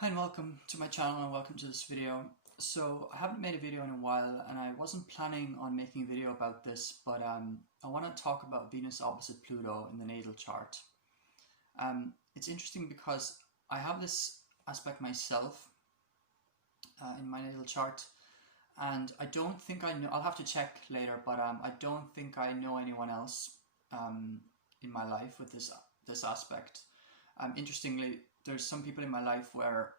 Hi and welcome to my channel and welcome to this video. So I haven't made a video in a while and I wasn't planning on making a video about this, but I want to talk about Venus opposite Pluto in the natal chart. It's interesting because I have this aspect myself in my natal chart, and I don't think I know, I'll have to check later, but I don't think I know anyone else in my life with this aspect. Interestingly, there's some people in my life where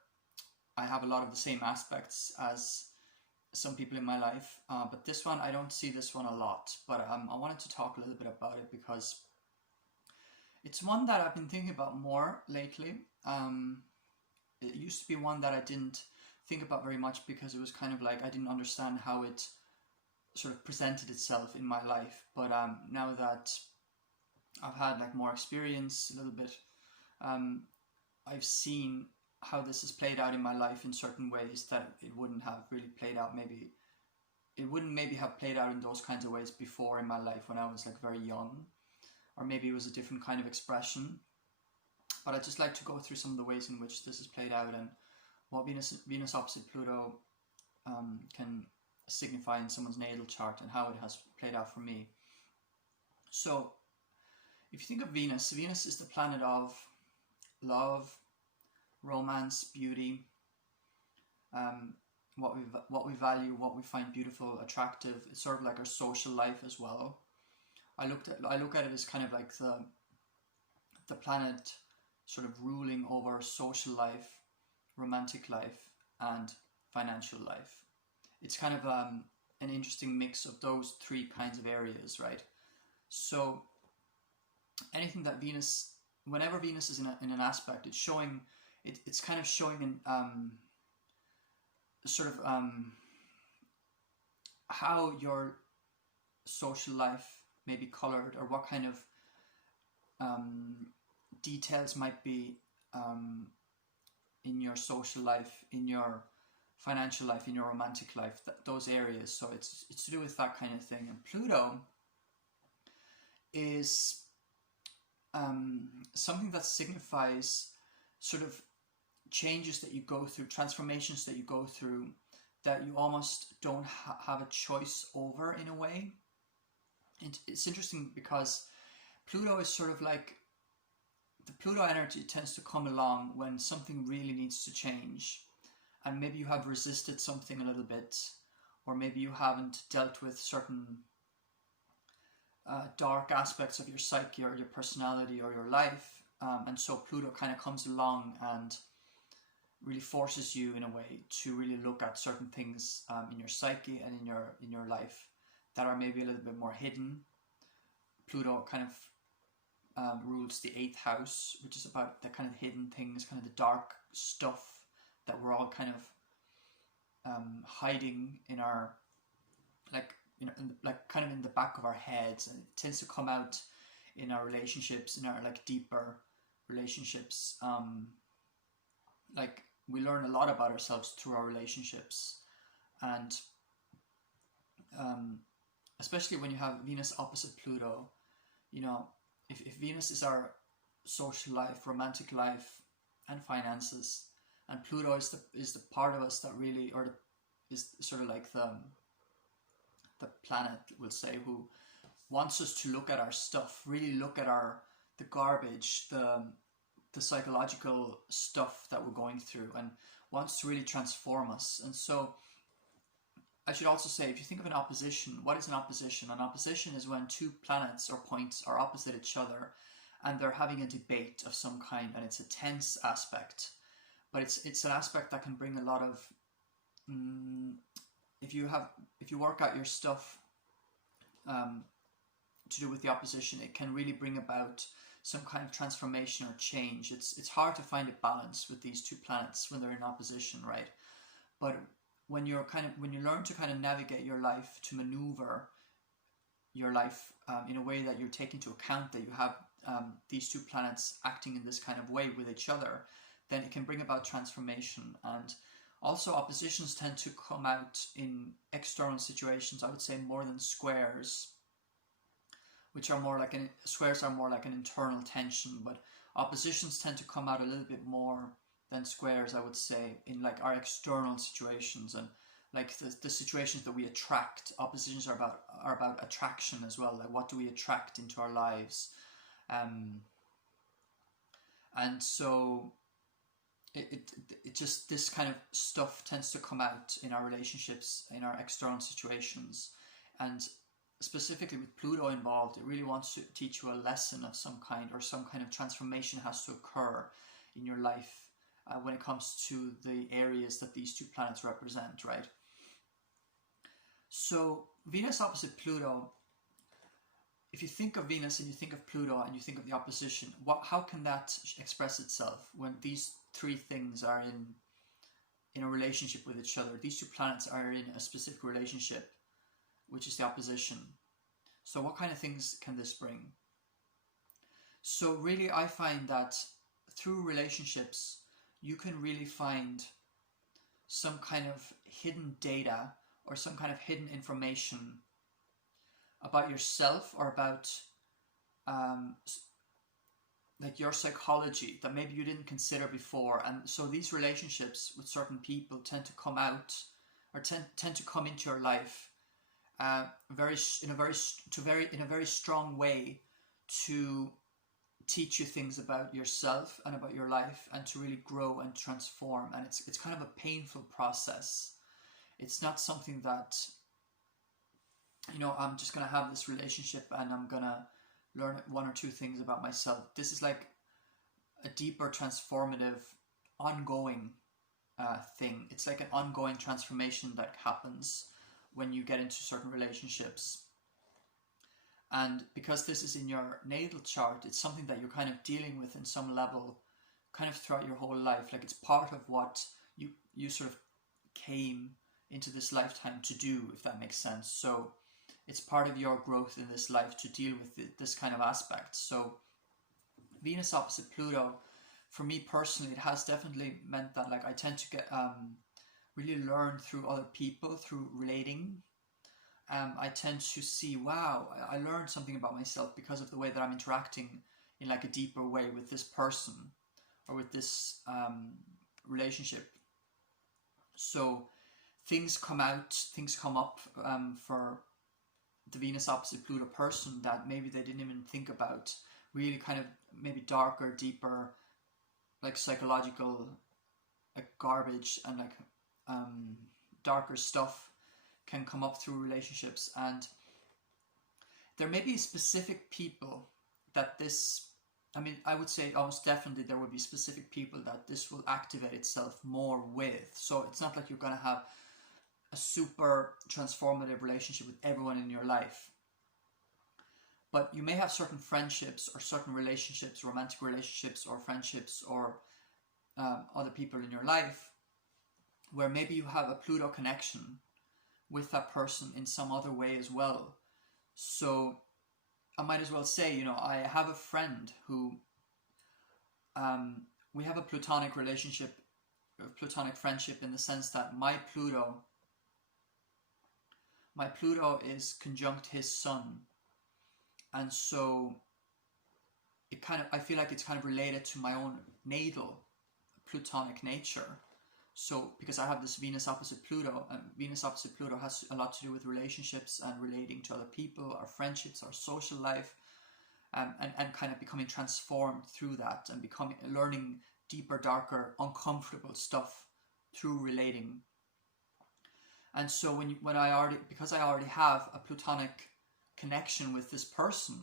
I have a lot of the same aspects as some people in my life, but this one, I don't see this one a lot, but I wanted to talk a little bit about it because it's one that I've been thinking about more lately. It used to be one that I didn't think about very much because it was kind of like I didn't understand how it sort of presented itself in my life, but now that I've had like more experience a little bit, I've seen how this has played out in my life in certain ways that it wouldn't have really played out. Maybe it wouldn't maybe have played out in those kinds of ways before in my life when I was like very young, or maybe it was a different kind of expression. But I'd just like to go through some of the ways in which this has played out and what Venus opposite Pluto can signify in someone's natal chart and how it has played out for me. So if you think of Venus, Venus is the planet of love, romance, beauty, what we value, what we find beautiful, attractive. It's sort of like our social life as well. I look at it as kind of like the planet sort of ruling over social life, romantic life, and financial life. It's kind of an interesting mix of those three kinds of areas, right? So anything that Venus, whenever Venus is in an aspect, it's showing, it's kind of showing in sort of how your social life may be colored, or what kind of details might be in your social life, in your financial life, in your romantic life, those areas. So it's to do with that kind of thing. And Pluto is something that signifies sort of changes that you go through, transformations that you go through, that you almost don't have a choice over in a way. And it's interesting because Pluto is sort of like, the Pluto energy tends to come along when something really needs to change, and maybe you have resisted something a little bit, or maybe you haven't dealt with certain dark aspects of your psyche or your personality or your life, and so Pluto kind of comes along and really forces you in a way to really look at certain things in your psyche and in your life that are maybe a little bit more hidden. Pluto kind of rules the 8th house, which is about the kind of hidden things, kind of the dark stuff that we're all kind of hiding in our, like, you know, like kind of in the back of our heads, and it tends to come out in our relationships, in our like deeper relationships. Like we learn a lot about ourselves through our relationships, and especially when you have Venus opposite Pluto, you know, if Venus is our social life, romantic life, and finances, and Pluto is the part of us that really, or is sort of like the planet, we'll say, who wants us to look at our stuff, really look at the garbage, the psychological stuff that we're going through, and wants to really transform us. And so I should also say, if you think of an opposition, what is an opposition? An opposition is when two planets or points are opposite each other and they're having a debate of some kind, and it's a tense aspect, but it's an aspect that can bring a lot of if you work out your stuff to do with the opposition, it can really bring about some kind of transformation or change. It's hard to find a balance with these two planets when they're in opposition, right? But when you learn to kind of navigate your life, to maneuver your life in a way that you're taking into account that you have these two planets acting in this kind of way with each other, then it can bring about transformation. And also oppositions tend to come out in external situations, I would say, more than squares, which are more like squares are more like an internal tension, but oppositions tend to come out a little bit more than squares, I would say, in like our external situations, and like the situations that we attract. Oppositions are about attraction as well. Like, what do we attract into our lives? And so it just, this kind of stuff tends to come out in our relationships, in our external situations. And specifically with Pluto involved, it really wants to teach you a lesson of some kind, or some kind of transformation has to occur in your life when it comes to the areas that these two planets represent, right? So Venus opposite Pluto, if you think of Venus and you think of Pluto and you think of the opposition, how can that express itself when these three things are in a relationship with each other? These two planets are in a specific relationship, which is the opposition. So what kind of things can this bring? So really, I find that through relationships, you can really find some kind of hidden data or some kind of hidden information about yourself, or about like your psychology that maybe you didn't consider before. And so these relationships with certain people tend to come out, or tend to come into your life in a very strong way, to teach you things about yourself and about your life, and to really grow and transform. And it's kind of a painful process. It's not something that, you know, I'm just gonna have this relationship and I'm gonna learn one or two things about myself. This is like a deeper, transformative, ongoing thing. It's like an ongoing transformation that happens when you get into certain relationships. And because this is in your natal chart, it's something that you're kind of dealing with in some level, kind of throughout your whole life. Like, it's part of what you sort of came into this lifetime to do, if that makes sense. So it's part of your growth in this life to deal with this kind of aspect. So Venus opposite Pluto, for me personally, it has definitely meant that, like, I tend to get really learn through other people, through relating. I tend to see, wow, I learned something about myself because of the way that I'm interacting in like a deeper way with this person, or with this relationship. So things come out, things come up for the Venus opposite Pluto person that maybe they didn't even think about. Really kind of maybe darker, deeper, like psychological, like garbage, and like darker stuff can come up through relationships. And there may be specific people that this, I mean, I would say almost definitely there would be specific people that this will activate itself more with. So it's not like you're going to have a super transformative relationship with everyone in your life. But you may have certain friendships or certain relationships, romantic relationships or friendships, or other people in your life, where maybe you have a Pluto connection with that person in some other way as well. So I might as well say, you know, I have a friend who, we have a platonic relationship, a platonic friendship, in the sense that my Pluto is conjunct his sun. And so it kind of, I feel like it's kind of related to my own natal Plutonic nature. So because I have this Venus opposite Pluto, and Venus opposite Pluto has a lot to do with relationships and relating to other people, our friendships, our social life, and kind of becoming transformed through that, and learning deeper, darker, uncomfortable stuff through relating. And so because I already have a Plutonic connection with this person,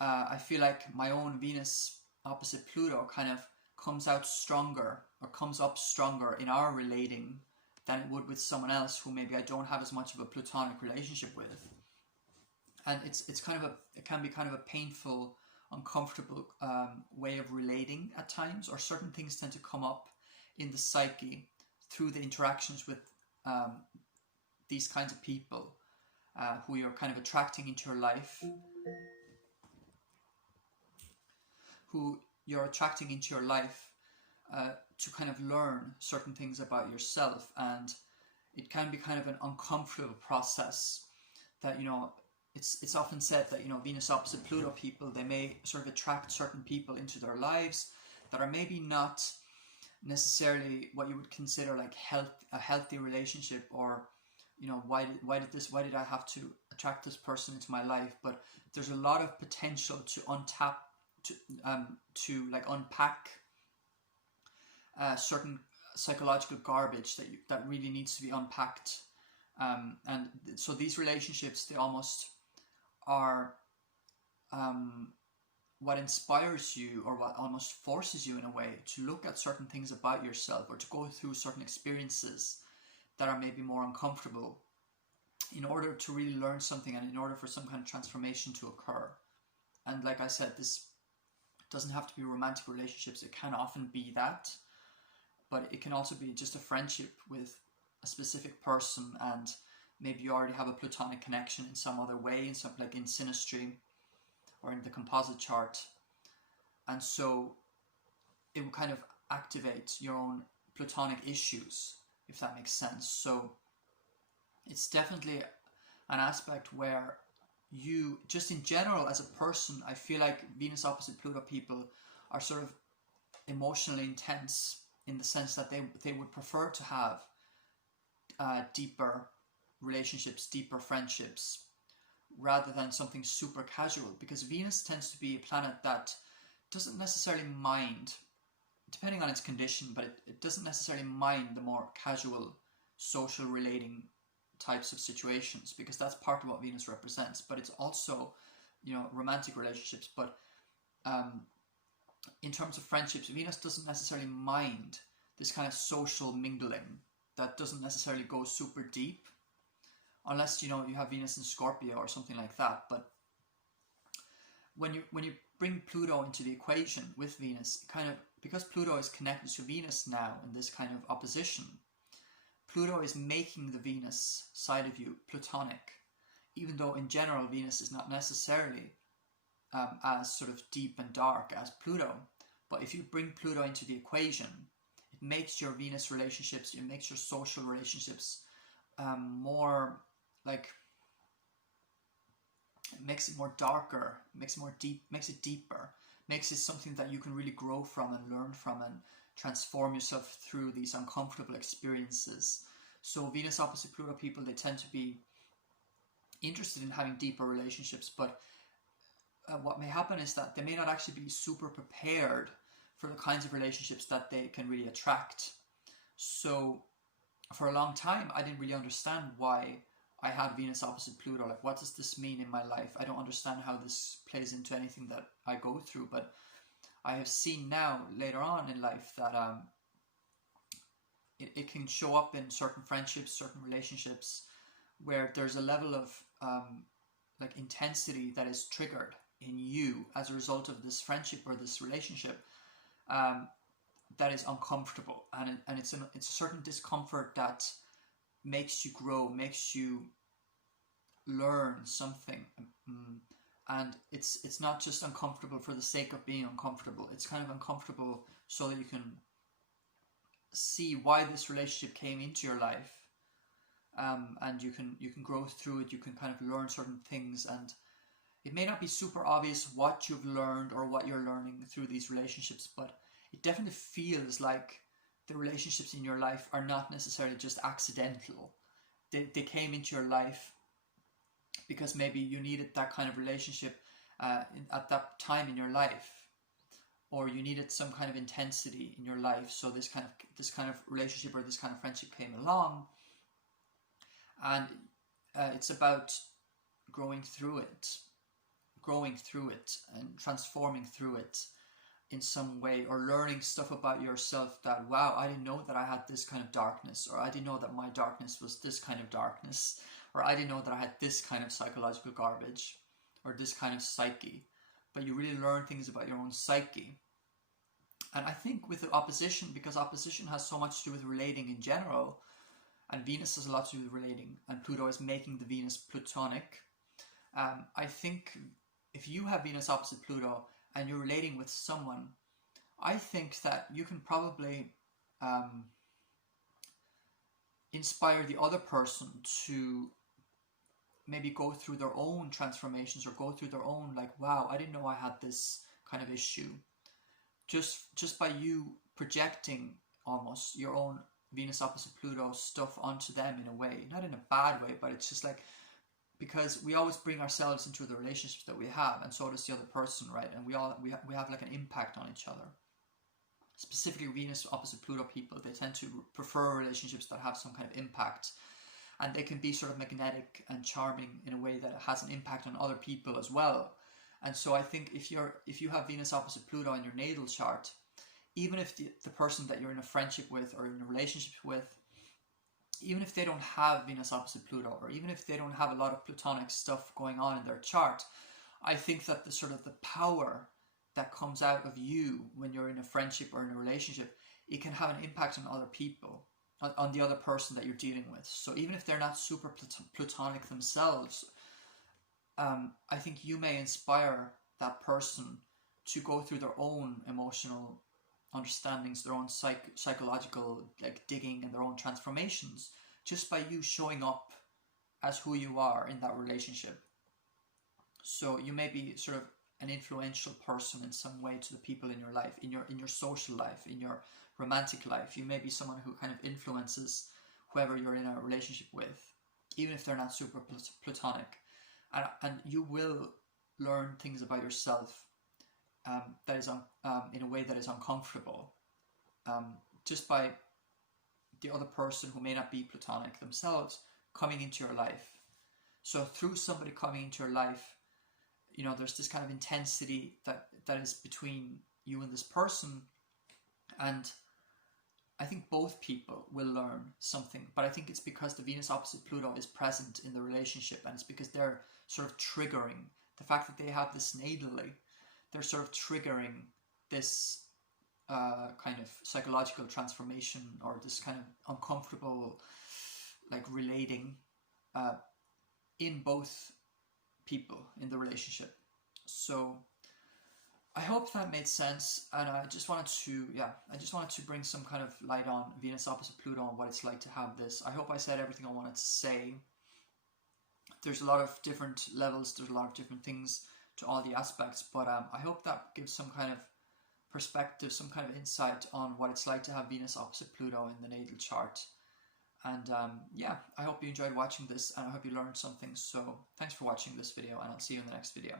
I feel like my own Venus opposite Pluto kind of comes out stronger, or comes up stronger in our relating than it would with someone else who maybe I don't have as much of a Plutonic relationship with. And it can be kind of a painful, uncomfortable way of relating at times, or certain things tend to come up in the psyche through the interactions with these kinds of people who you're kind of attracting into your life, to kind of learn certain things about yourself. And it can be kind of an uncomfortable process that, you know, it's often said that, you know, Venus opposite Pluto people, they may sort of attract certain people into their lives that are maybe not necessarily what you would consider like a healthy relationship, or why did I have to attract this person into my life. But there's a lot of potential to untap, to like unpack certain psychological garbage that really needs to be unpacked. And so these relationships, they almost are what inspires you, or what almost forces you in a way to look at certain things about yourself, or to go through certain experiences that are maybe more uncomfortable, in order to really learn something, and in order for some kind of transformation to occur. And like I said, this doesn't have to be romantic relationships. It can often be that, but it can also be just a friendship with a specific person, and maybe you already have a platonic connection in some other way, in some, like in synastry or in the composite chart. And so it will kind of activate your own platonic issues, if that makes sense. So it's definitely an aspect where you, just in general as a person, I feel like Venus opposite Pluto people are sort of emotionally intense, in the sense that they would prefer to have deeper relationships, deeper friendships, rather than something super casual, because Venus tends to be a planet that doesn't necessarily mind, depending on its condition, but it doesn't necessarily mind the more casual social relating types of situations, because that's part of what Venus represents. But it's also, romantic relationships. But in terms of friendships, Venus doesn't necessarily mind this kind of social mingling that doesn't necessarily go super deep, unless you have Venus in Scorpio or something like that. But when you bring Pluto into the equation with Venus, kind of, because Pluto is connected to Venus now in this kind of opposition, Pluto is making the Venus side of you platonic, even though in general Venus is not necessarily as sort of deep and dark as Pluto. But if you bring Pluto into the equation, it makes your Venus relationships, it makes your social relationships more like, it makes it more darker, makes it more deep, makes it deeper, makes it something that you can really grow from and learn from, and transform yourself through these uncomfortable experiences. So Venus opposite Pluto people, they tend to be interested in having deeper relationships, but what may happen is that they may not actually be super prepared for the kinds of relationships that they can really attract. So for a long time, I didn't really understand why I had Venus opposite Pluto. Like, what does this mean in my life? I don't understand how this plays into anything that I go through. But I have seen now, later on in life, that it can show up in certain friendships, certain relationships, where there's a level of like intensity that is triggered in you as a result of this friendship or this relationship, that is uncomfortable, and it's a certain discomfort that makes you grow, makes you learn something. And it's not just uncomfortable for the sake of being uncomfortable. It's kind of uncomfortable so that you can see why this relationship came into your life, and you can grow through it. You can kind of learn certain things, and it may not be super obvious what you've learned or what you're learning through these relationships, but it definitely feels like the relationships in your life are not necessarily just accidental. They came into your life because maybe you needed that kind of relationship at that time in your life, or you needed some kind of intensity in your life. So this kind of relationship or this kind of friendship came along, and it's about growing through it and transforming through it in some way, or learning stuff about yourself that, wow, I didn't know that I had this kind of darkness, or I didn't know that my darkness was this kind of darkness, or I didn't know that I had this kind of psychological garbage, or this kind of psyche. But you really learn things about your own psyche. And I think with the opposition, because opposition has so much to do with relating in general, and Venus has a lot to do with relating, and Pluto is making the Venus platonic, I think if you have Venus opposite Pluto and you're relating with someone, I think that you can probably inspire the other person to maybe go through their own transformations, or go through their own, like, wow, I didn't know I had this kind of issue. Just by you projecting almost your own Venus opposite Pluto stuff onto them in a way, not in a bad way, but it's just like, because we always bring ourselves into the relationships that we have, and so does the other person, right? And we have like an impact on each other. Specifically, Venus opposite Pluto people, they tend to prefer relationships that have some kind of impact, and they can be sort of magnetic and charming in a way that has an impact on other people as well. And so I think if you have Venus opposite Pluto in your natal chart, even if the person that you're in a friendship with or in a relationship with, even if they don't have Venus opposite Pluto, or even if they don't have a lot of platonic stuff going on in their chart, I think that the sort of the power that comes out of you when you're in a friendship or in a relationship, it can have an impact on other people, on the other person that you're dealing with. So even if they're not super platonic themselves, I think you may inspire that person to go through their own emotional understandings, their own psychological like digging, and their own transformations, just by you showing up as who you are in that relationship. So you may be sort of an influential person in some way to the people in your life, in your social life, in your romantic life. You may be someone who kind of influences whoever you're in a relationship with, even if they're not super platonic, and you will learn things about yourself that is in a way that is uncomfortable, just by the other person who may not be platonic themselves coming into your life. So through somebody coming into your life, you know, there's this kind of intensity that is between you and this person, and I think both people will learn something. But I think it's because the Venus opposite Pluto is present in the relationship, and it's because they're sort of triggering the fact that they have this natally. They're sort of triggering this kind of psychological transformation, or this kind of uncomfortable like relating in both people in the relationship. So I hope that made sense, and I just wanted to bring some kind of light on Venus opposite Pluto and what it's like to have this. I hope I said everything I wanted to say. There's a lot of different levels, there's a lot of different things to all the aspects, but I hope that gives some kind of perspective, some kind of insight on what it's like to have Venus opposite Pluto in the natal chart. And yeah, I hope you enjoyed watching this, and I hope you learned something. So thanks for watching this video, and I'll see you in the next video.